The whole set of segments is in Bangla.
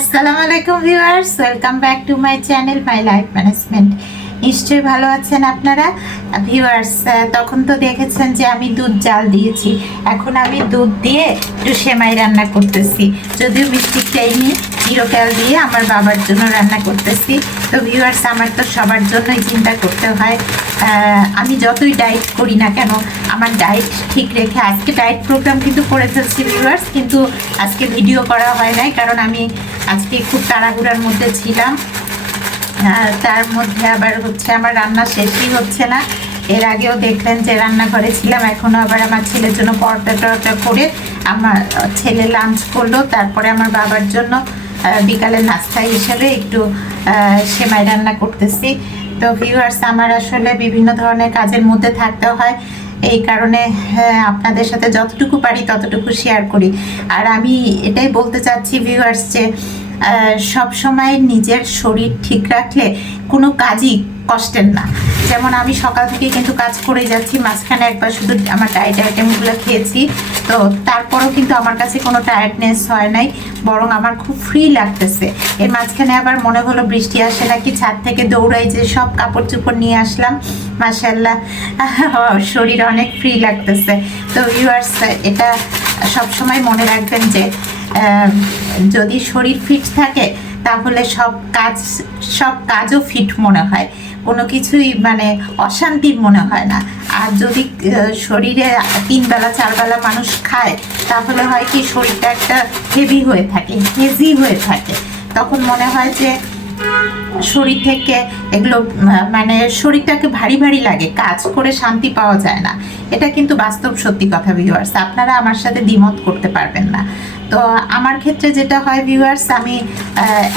আসসালামু আলাইকুম viewers, welcome back to my channel, my life management. নিশ্চয়ই ভালো আছেন আপনারা? ভিউয়ার্স তখন তো দেখেছেন যে আমি দুধ জাল দিয়েছি। এখন আমি দুধ দিয়ে একটু সেমাই রান্না করতেছি। যদিও মিষ্টি খেয়েনি জিরো ক্যাল দিয়ে আমার বাবার জন্য রান্না করতেছি। তো ভিউয়ার্স, আমার তো সবার জন্যই চিন্তা করতে হয়। আমি যতই ডায়েট করি না কেন, আমার ডায়েট ঠিক রেখে, আজকে ডায়েট প্রোগ্রাম কিন্তু করে ফেলছি ভিউয়ার্স, কিন্তু আজকে ভিডিও করা হয় নাই, কারণ আমি আজকে খুব তাড়াহুড়ার মধ্যে ছিলাম। তার মধ্যে আবার হচ্ছে আমার রান্না শেষই হচ্ছে না। এর আগেও দেখলেন যে রান্নাঘরে ছিলাম এখনও আবার আমার ছেলের জন্য পরোটা টরোটা করে আমার ছেলে লাঞ্চ করল। তারপরে আমার বাবার জন্য বিকালের নাস্তা হিসেবে একটু সেমাই রান্না করতেছি। তো ভিউয়ার্স আমার আসলে বিভিন্ন ধরনের কাজের মধ্যে থাকতে হয়। এই কারণে হ্যাঁ, আপনাদের সাথে যতটুকু পারি ততটুকু শেয়ার করি। আর আমি এটাই বলতে চাচ্ছি ভিউয়ার্স যে সব সময় নিজের শরীর ঠিক রাখলে কোনো কাজই কষ্টের না। যেমন আমি সকাল থেকে কিন্তু কাজ করে যাচ্ছি, মাঝখানে একবার শুধু আমার ডায়েট আইটেমগুলো খেয়েছি, তো তারপরও কিন্তু আমার কাছে কোনো টায়ার্ডনেস হয় নাই, বরং আমার খুব ফ্রি লাগতেছে। এর মাঝখানে আবার মনে হলো বৃষ্টি আসে নাকি, ছাদ থেকে দৌড়াই যে সব কাপড় চোপড় নিয়ে আসলাম মাসাল্লাহ শরীর অনেক ফ্রি লাগতেছে। তো ভিউয়ার্স এটা সবসময় মনে রাখবেন যে যদি শরীর ফিট থাকে, তাহলে সব কাজ, সব কাজও ফিট মনে হয়। কোনো কিছুই মানে অশান্তির মনে হয় না। আর যদি শরীরে তিন বেলা, চার বেলা মানুষ খায়, তাহলে হয় কি শরীরটা একটা হেভি হয়ে থাকে হেভি হয়ে থাকে। তখন মনে হয় যে শরীর থেকে এগুলো মানে শরীরটাকে ভারী ভারী লাগে, কাজ করে শান্তি পাওয়া যায় না। এটা কিন্তু বাস্তব সত্যি কথা ভিউয়ার্স আপনারা আমার সাথে দ্বিমত করতে পারবেন না। তো আমার ক্ষেত্রে যেটা হয় ভিউয়ার্স আমি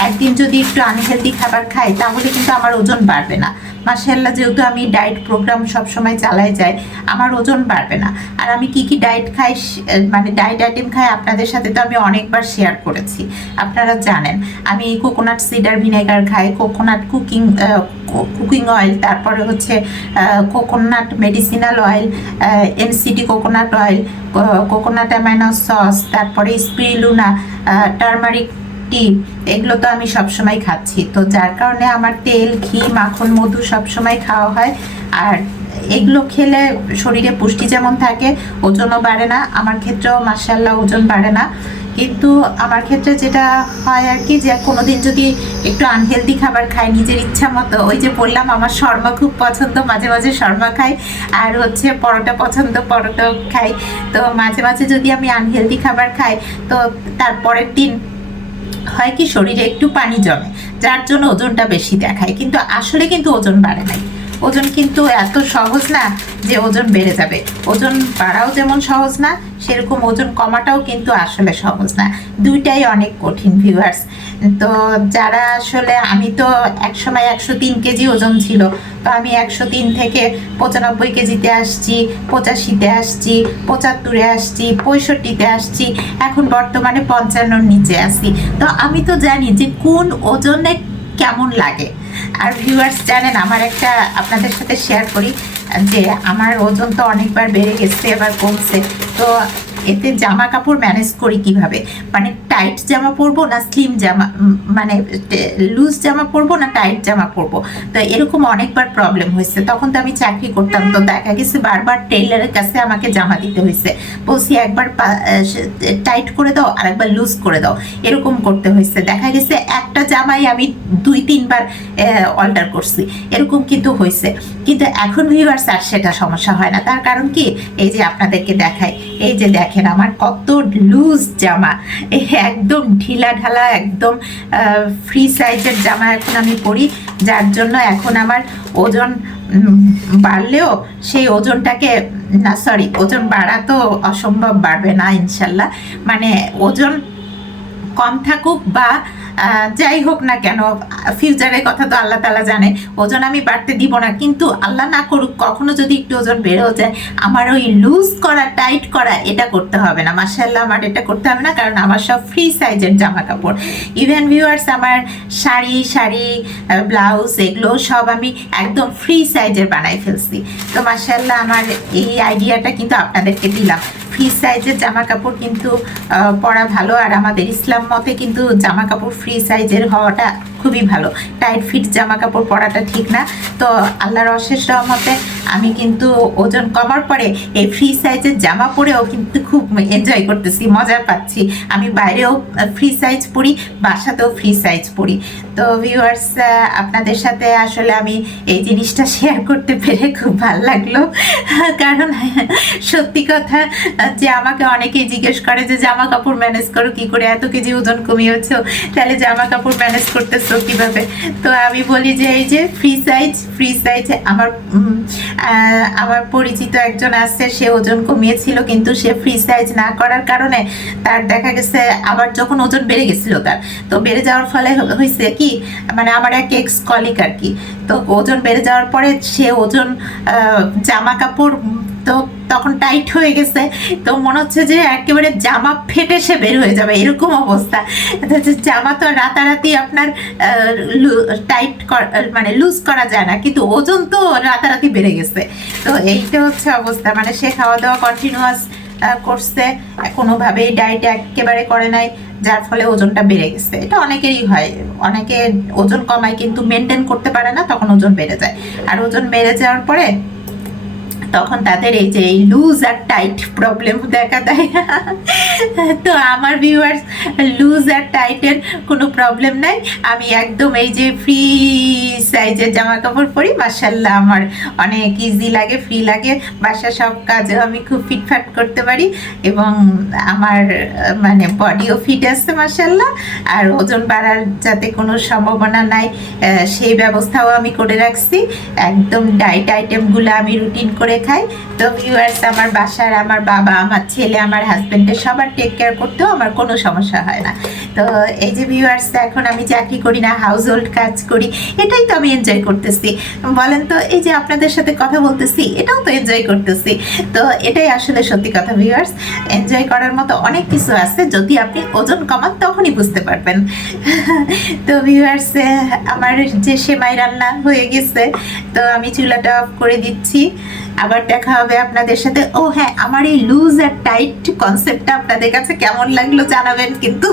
একদিন যদি একটু আনহেলদি খাবার খাই, তাহলে কিন্তু আমার ওজন বাড়বে না। মাসাল্লাহ যেহেতু আমি ডায়েট প্রোগ্রাম সবসময় চালাই যাই, আমার ওজন বাড়বে না। আর আমি কি কি ডায়েট খাই মানে ডায়েট আইটেম খাই, আপনাদের সাথে তো আমি অনেকবার শেয়ার করেছি। আপনারা জানেন, আমি কোকোনাট সিডার ভিনেগার খাই কোকোনাট কুকিং কুকিং অয়েল তারপরে হচ্ছে coconut medicinal oil MCT coconut oil coconut amino sauce তারপরে স্পিরিলুনা টার্মারিক টি এগুলো তো আমি সবসময় খাচ্ছি। তো যার কারণে আমার তেল, ঘি, মাখন, মধু সবসময় খাওয়া হয়। আর এগুলো খেলে শরীরে পুষ্টি যেমন থাকে, ওজনও বাড়ে না। আমার ক্ষেত্রেও মার্শাল্লাহ ওজন বাড়ে না। কিন্তু আমার ক্ষেত্রে যেটা হয় আর কি যে কোনোদিন যদি একটু আনহেলদি খাবার খাই, নিজের ইচ্ছা মতো, ওই যে বললাম আমার শর্মা খুব পছন্দ, মাঝে মাঝে শর্মা খাই। আর হচ্ছে পরোটা পছন্দ পরোটা খাই। তো মাঝে মাঝে যদি আমি আনহেলদি খাবার খাই, তো তারপরের দিন হয় কি, শরীরে একটু পানি জমে, যার জন্য ওজনটা বেশি দেখায়। কিন্তু আসলে কিন্তু ওজন বাড়ে নাই। ওজন কিন্তু এত সহজ না যে ওজন বেড়ে যাবে। ওজন বাড়াও যেমন সহজ না, সেরকম ওজন কমাটাও কিন্তু আসলে সহজ না। দুইটাই অনেক কঠিন ভিউয়ার্স তো যারা আসলে, আমি তো এক সময় একশো তিন কেজি ওজন ছিল, তো আমি একশো তিন থেকে পঁচানব্বই কেজিতে আসছি, পঁচাশিতে আসছি, পঁচাত্তরে আসছি, পঁয়ষট্টিতে আসছি, এখন বর্তমানে পঞ্চান্নর নিচে আসি তো আমি তো জানি যে কোন ওজনে কেমন লাগে। আর ভিউয়ার্স জানেন, আমার একটা আপনাদের সাথে শেয়ার করি যে আমার ওজন তো অনেকবার বেড়ে গেছে, এবার কমছে। তো এতে জামা কাপড় ম্যানেজ করি কীভাবে? মানে টাইট জামা পরবো না স্লিম জামা মানে লুজ জামা পরবো না টাইট জামা পরবো? তো এরকম অনেকবার প্রবলেম হয়েছে। তখন তো আমি চাকরি করতাম। তো দেখা গেছে বারবার টেইলারের কাছে আমাকে জামা দিতে হয়েছে। বলছি একবার টাইট করে দাও আর একবার লুজ করে দাও। এরকম করতে হয়েছে। দেখা গেছে একটা জামাই আমি দুই, তিনবার অল্টার করছি। এরকম কিন্তু হয়েছে। কিন্তু এখন ভিউয়ার্স আর সেটা সমস্যা হয় না। তার কারণ কি? এই যে আপনাদেরকে দেখাই। এই যে দেখেন আমার কত লুজ জামা। একদম ঢিলা ঢালা, একদম ফ্রি সাইজের জামা এখন আমি পরি, যার জন্য এখন আমার ওজন বাড়লেও সেই ওজনটাকে, না সরি ওজন বাড়া তো অসম্ভব বাড়বে না, ইনশাল্লাহ। মানে ওজন কম থাকুক বা যাই হোক না কেন ফিউচারের কথা তো আল্লাহ তালা জানে, ওজন আমি বাড়তে দিব না। কিন্তু আল্লাহ না করুক, কখনো যদি একটু ওজন বেড়েও যায়, আমার ওই লুজ করা টাইট করা, এটা করতে হবে না। মাসাল্লাহ আমার এটা করতে হবে না, কারণ আমার সব ফ্রি সাইজের জামা কাপড় ইভেন ভিউয়ার্স আমার শাড়ি শাড়ি ব্লাউজ এগুলো সব আমি একদম ফ্রি সাইজের বানাই ফেলছি। তো মাসাল্লাহ আমার এই আইডিয়াটা কিন্তু আপনাদেরকে দিলাম। ফ্রি সাইজের জামা কাপড় কিন্তু পরা ভালো, আর আমাদের ইসলাম মতে কিন্তু জামা কাপড় ফ্রি সাইজের হওয়াটা খুবই ভালো। টাইট ফিট জামা কাপড় পরাটা ঠিক না। তো আল্লাহর অশেষ রহমতে আমি কিন্তু ওজন কমার পরে এই ফ্রি সাইজের জামা পরেও কিন্তু খুব এনজয় করতেছি, মজা পাচ্ছি। আমি বাইরেও ফ্রি সাইজ পরি, বাসাতেও ফ্রি সাইজ পরি। তো ভিউয়ার্স আপনাদের সাথে আসলে আমি এই জিনিসটা শেয়ার করতে পেরে খুব ভালো লাগল। কারণ সত্যি কথা, যে আমাকে অনেকেই জিজ্ঞেস করে যে, জামা কাপড় ম্যানেজ করো, কি করে? এত কেজি ওজন কমিয়েছো? তাহলে জামা কাপড় ম্যানেজ করতেছো কীভাবে? তো আমি বলি যে, এই যে ফ্রি সাইজ ফ্রি সাইজ আমার আমার পরিচিত একজন আছে, সে ওজন কমিয়েছিল, কিন্তু সে ফ্রি সাইজ না করার কারণে তার দেখা গেছে আবার যখন ওজন বেড়ে গেছিল তার। তো বেড়ে যাওয়ার ফলে হয়েছে কি মানে আমার এক এক্স কলিক আর কি। তো ওজন বেড়ে যাওয়ার পরে সে ওজন জামা কাপড় তো তখন টাইট হয়ে গেছে। তো মনে হচ্ছে যে একেবারে জামা ফেটে সে বের হয়ে যাবে, এরকম অবস্থা। তো জামা তো রাতারাতি আপনার টাইট মানে লুজ করা যায় না, কিন্তু ওজন তো রাতারাতি বেড়ে গেছে। তো এইটা হচ্ছে অবস্থা মানে সে খাওয়া দাওয়া কন্টিনিউয়াস করছে কোনোভাবেই ডায়েট একেবারে করে নাই, যার ফলে ওজনটা বেড়ে গেছে। এটা অনেকেরই হয়, অনেকে ওজন কমায়, কিন্তু মেনটেন করতে পারে না, তখন ওজন বেড়ে যায়। আর ওজন বেড়ে যাওয়ার পরে তখন তাদের এই যে এই লুজ আর টাইট প্রবলেম দেখা দেয়। তো আমার ভিউয়ার্স লুজ আর টাইটের কোনো প্রবলেম নাই। আমি একদম এই যে ফ্রি সাইজের জামা কাপড় পরি মার্শাল্লাহ আমার অনেক ইজি লাগে ফ্রি লাগে। বাসার সব কাজেও আমি খুব ফিটফাট করতে পারি এবং আমার মানে বডিও ফিট আছে মার্শাল্লাহ আর ওজন বাড়ার যাতে কোনো সম্ভাবনা নাই সেই ব্যবস্থাও আমি করে রাখছি। একদম ডাইট আইটেমগুলো আমি রুটিন করে খাই তো ভিউয়ার্স আমার বাসার, আমার বাবা, আমার ছেলে, আমার হাজবেন্ডের সবার টেক কেয়ার করতেও আমার কোনো সমস্যা হয় না। তো এই যে ভিউয়ার্স এখন আমি চাকরি করি না হাউস হোল্ড কাজ করি, এটাই তো আমি এনজয় করতেছি। বলেন তো, এই যে আপনাদের সাথে কথা বলতেছি, এটাও তো এনজয় করতেছি। তো এটাই আসলে সত্যি কথা ভিউয়ার্স এনজয় করার মতো অনেক কিছু আছে, যদি আপনি ওজন কমান তখনই বুঝতে পারবেন। তো ভিউয়ার্স আমার যে সেমাই রান্না হয়ে গেছে, তো আমি চুলাটা অফ করে দিচ্ছি। আবার দেখা হবে আপনাদের সাথে। ও হ্যাঁ আমার এই লুজ আর টাইট কনসেপ্টটা আপনাদের কাছে কেমন লাগল জানাবেন কিন্তু।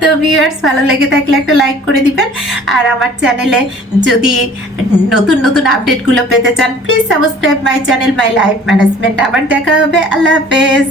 তো ভিউয়ার্স ভালো লেগে থাকলে একটা লাইক করে দিবেন। আর আমার চ্যানেলে যদি নতুন নতুন আপডেটগুলো পেতে চান please subscribe my channel my life management আবার দেখা হবে, আল্লাহ হাফেজ।